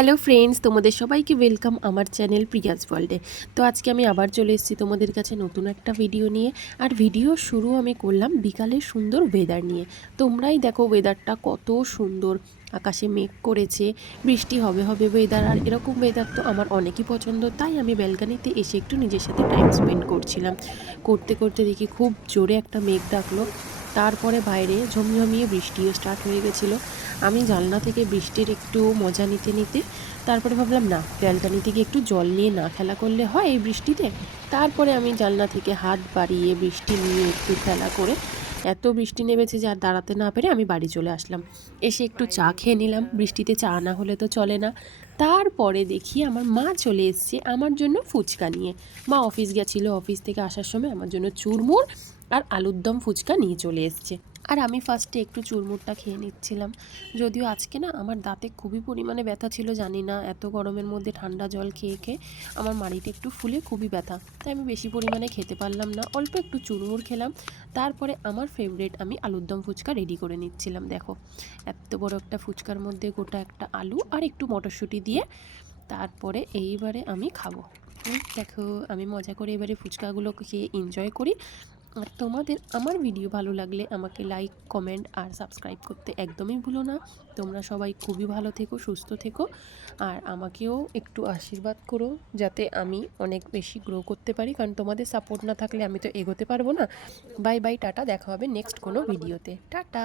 Hello friends, তোমাদের সবাইকে welcome আমার চ্যানেল প্রিয়াজ ওয়ার্ল্ডে। তো আজকে আমি আবার চলে এসেছি তোমাদের কাছে নতুন একটা ভিডিও নিয়ে। আর ভিডিও শুরু আমি করলাম বিকালের সুন্দর ওয়েদার নিয়ে। তোমরাই দেখো ওয়েদারটা কত সুন্দর, আকাশে মেঘ করেছে, বৃষ্টি হবে হবে ওয়েদার। আর এরকম ওয়েদার তো আমার অনেকই পছন্দ, তাই আমি ব্যালকানিতে এসে একটু নিজের সাথে টাইম স্পেন্ড করছিলাম। করতে করতে দেখি খুব জোরে একটা মেঘ ডাকলো, তারপরে বাইরে ঝমঝমিয়ে বৃষ্টিও স্টার্ট হয়ে গেছিলো। আমি জানলা থেকে বৃষ্টির একটু মজা নিতে নিতে তারপরে ভাবলাম না, ব্যালকানিতে গিয়ে একটু জল নিয়ে না খেলা করলে হয় এই বৃষ্টিতে। তারপরে আমি জানলা থেকে হাত বাড়িয়ে বৃষ্টি নিয়ে একটু খেলা করে এত বৃষ্টি নেমেছে যে আর দাঁড়াতে না পেরে আমি বাড়ি চলে আসলাম। এসে একটু চা খেয়ে নিলাম, বৃষ্টিতে চা না হলে তো চলে না। তারপরে দেখি আমার মা চলে এসছে আমার জন্য ফুচকা নিয়ে। মা অফিস গেছিলো, অফিস থেকে আসার সময় আমার জন্য চুরমুর আর আলুর দম ফুচকা নিয়ে চলে এসছে। আর আমি ফার্স্টে একটু চুরমুরটা খেয়ে নিচ্ছিলাম। যদিও আজকে না আমার দাঁতে খুবই পরিমাণে ব্যথা ছিল, জানি না এত গরমের মধ্যে ঠান্ডা জল খেয়ে খেয়ে আমার মাড়িটা একটু ফুলে খুবই ব্যথা, তাই আমি বেশি পরিমাণে খেতে পারলাম না, অল্প একটু চুরমুর খেলাম। তারপরে আমার ফেভারিট আমি আলুর দম ফুচকা রেডি করে নিচ্ছিলাম। দেখো এত বড় একটা ফুচকার মধ্যে গোটা একটা আলু আর একটু মটরশুঁটি দিয়ে তারপরে এইবারে আমি খাবো। দেখো আমি মজা করে এবারে ফুচকাগুলো খেয়ে এনজয় করি। আর তোমাদের আমার ভিডিও ভালো লাগলে আমাকে লাইক, কমেন্ট আর সাবস্ক্রাইব করতে একদমই ভুলো না। তোমরা সবাই খুবই ভালো থেকো, সুস্থ থেকো, আর আমাকেও একটু আশীর্বাদ করো যাতে আমি অনেক বেশি গ্রো করতে পারি, কারণ তোমাদের সাপোর্ট না থাকলে আমি তো এগোতে পারবো না। বাই বাই, টাটা, দেখা হবে নেক্সট কোনো ভিডিওতে। টাটা।